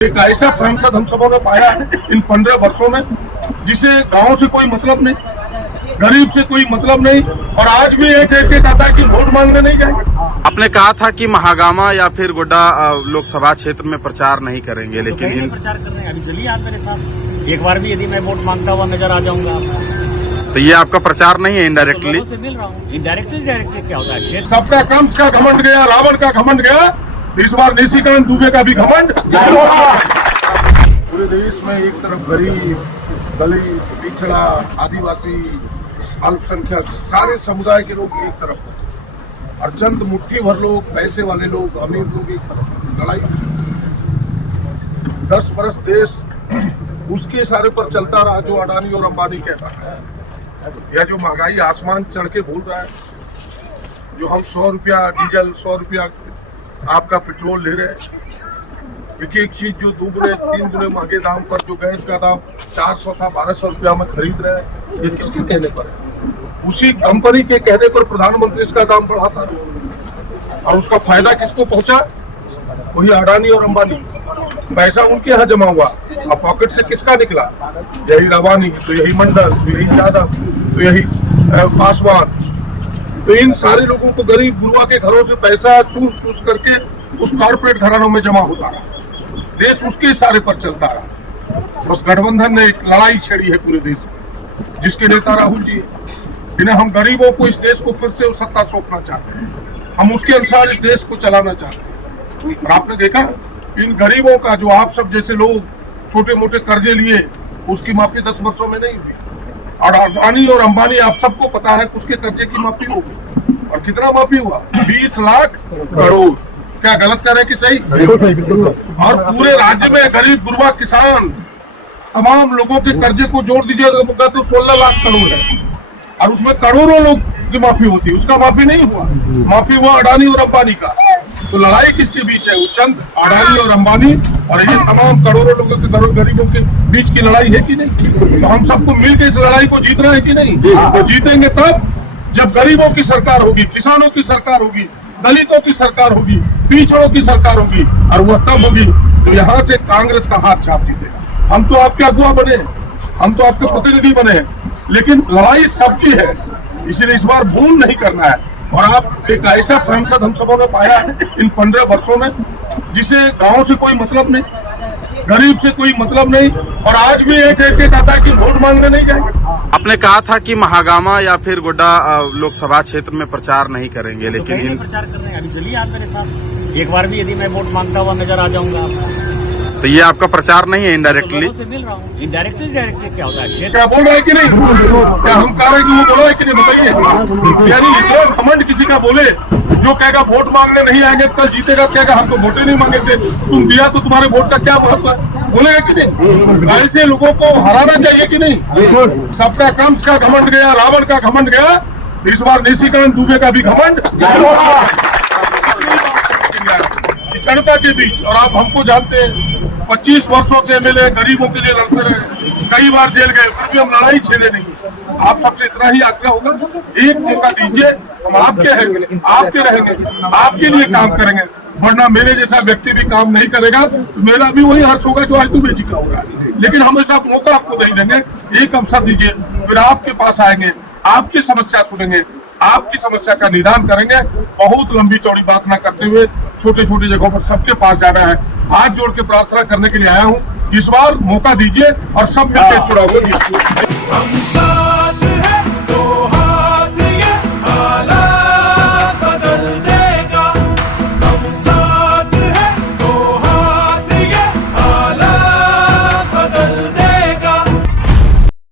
एक ऐसा सांसद हम सबों ने पाया है इन 15 वर्षों में जिसे गांव से कोई मतलब नहीं, गरीब से कोई मतलब नहीं, और आज भी ये कह के कहता है कि वोट मांगने नहीं जाएंगे। आपने कहा था कि महागामा या फिर गोड्डा लोकसभा क्षेत्र में प्रचार नहीं करेंगे, लेकिन तो प्रचार कर रहे हैं। अभी चलिए आप मेरे साथ, एक बार भी यदि मैं वोट मांगता हुआ नजर आ जाऊंगा तो ये आपका प्रचार नहीं है, इनडायरेक्टली से मिल रहा हूँ। इनडायरेक्टली डायरेक्टली क्या होता है? सबका कंस का घमंड गया, रावण का घमंड गया, इस बार निशिकांत दुबे का भी घमंड। पूरे देश में एक तरफ गरीब, दलित, पिछड़ा, आदिवासी, अल्पसंख्यक, सारे समुदाय के लोग एक तरफ और चंद मुट्ठी भर लोग, पैसे वाले लोग, अमीर लोग एक तरफ। लड़ाई 10 बरस देश उसके इशारे पर चलता रहा जो अडानी और अंबानी कहता है, या जो महंगाई आसमान चढ़ के बोल रहा है, जो हम 100 रुपया डीजल, 100 रुपया आपका पेट्रोल ले रहे हैं, एक एक चीज जो 2 गुने 3 गुने महंगे दाम पर, जो गैस का दाम 400 था 1200 रुपया में खरीद रहे हैं, ये किसके कहने पर है? उसी कंपनी के कहने पर प्रधानमंत्री इसका दाम बढ़ाता है, और उसका फायदा किसको पहुंचा? वही अडानी और अंबानी। पैसा उनके यहाँ जमा हुआ, और पॉकेट से किसका निकला? यही रवानी, तो यही मंडल, तो यही यादव, तो यही पासवान। तो इन सारे लोगों को, गरीब गुरुआ के घरों से पैसा चूस चूस करके उस कॉर्पोरेट घरानों में जमा होता रहा, देश उसके इशारे पर चलता रहा। बस गठबंधन ने एक लड़ाई छेड़ी है पूरे देश में, जिसके नेता राहुल जी, जिन्हें हम गरीबों को, इस देश को फिर से सत्ता सौंपना चाहते हैं, हम उसके अनुसार इस देश को चलाना चाहते हैं। और आपने देखा इन गरीबों का, जो आप सब जैसे लोग छोटे मोटे कर्जे लिए, उसकी माफी 10 वर्षों में नहीं हुई। और अडानी और अंबानी, आप सबको पता है उसके कर्जे की माफी होगी, और कितना माफी हुआ? 20 लाख करोड़। क्या गलत कर रहे कि सही? और पूरे राज्य में गरीब गुरबा किसान, तमाम लोगों के कर्जे को जोड़ दीजिएगा तो 16 लाख करोड़ है, और उसमें करोड़ों लोग की माफी होती है, उसका माफी नहीं हुआ। माफी हुआ अडानी और अंबानी का। तो लड़ाई किसके बीच है? वो चंद अडानी और अंबानी और ये तमाम करोड़ों लोगों के, गरीबों के बीच की लड़ाई है कि नहीं? तो हम सबको मिलकर इस लड़ाई को जीतना है कि नहीं? तो जीतेंगे तब जब गरीबों की सरकार होगी, किसानों की सरकार होगी, दलितों की सरकार होगी, पिछड़ों की सरकार होगी, और वह तब होगी तो यहाँ से कांग्रेस का हाथ छाप जीतेगा। हम तो आपके अगुआ बने हैं, हम तो आपके प्रतिनिधि बने हैं, लेकिन लड़ाई सबकी है, इसीलिए इस बार भूल नहीं करना है। और आप एक ऐसा सांसद हम सबों ने पाया है इन 15 वर्षों में जिसे गांव से कोई मतलब नहीं, गरीब से कोई मतलब नहीं, और आज भी ये कह के कहता है कि वोट मांगने नहीं जाएंगे। आपने कहा था कि महागामा या फिर गोड्डा लोकसभा क्षेत्र में प्रचार नहीं करेंगे, लेकिन प्रचार कर रहे हैं। अभी चलिए आप मेरे साथ, एक बार भी यदि मैं वोट मांगता हुआ नजर आ जाऊंगा तो ये आपका प्रचार नहीं है, इनडायरेक्टली से मिल रहा हूँ। इनडायरेक्टली डायरेक्टली क्या होता है? क्या बोल रहे हैं कि नहीं? क्या हम कह रहे हैं कि वो बोला है कि नहीं? बताइए। यानी इतना घमंड किसी का बोले, जो कहेगा वोट मांगने नहीं आएंगे कल जीतेगा, कहेगा हम तो वोट ही नहीं मांगे थे, तुम दिया तो तुम्हारे वोट का क्या महत्व है? बोलेगा कि नहीं? ऐसे लोगों को हराना चाहिए कि नहीं? सबका कंस का घमंड गया, रावण का घमंड गया, इस बार निशिकांत दुबे का भी घमंड। जनता के बीच, और आप हमको जानते हैं, 25 वर्षों से एमएलए गरीबों के लिए लड़ते रहे, कई बार जेल गए, फिर भी हम लड़ाई छेड़े नहीं। आप सबसे इतना ही आग्रह होगा, एक मौका दीजिए, हम आपके हैं, आपके रहेंगे, आपके लिए काम करेंगे, वरना मेरे जैसा व्यक्ति भी काम नहीं करेगा तो मेरा भी वही हर्ष होगा जो आज दुबे जी का होगा। लेकिन हम ऐसा मौका आपको नहीं देंगे, एक अवसर दीजिए, फिर आपके पास आएंगे, आपकी समस्या सुनेंगे, आपकी समस्या का निदान करेंगे। बहुत लंबी चौड़ी बात ना करते हुए छोटे छोटे जगहों पर सबके पास जाना है। हाथ जोड़ के प्रार्थना करने के लिए आया हूँ, इस बार मौका दीजिए और सब मिलकर चुनाव कीजिए।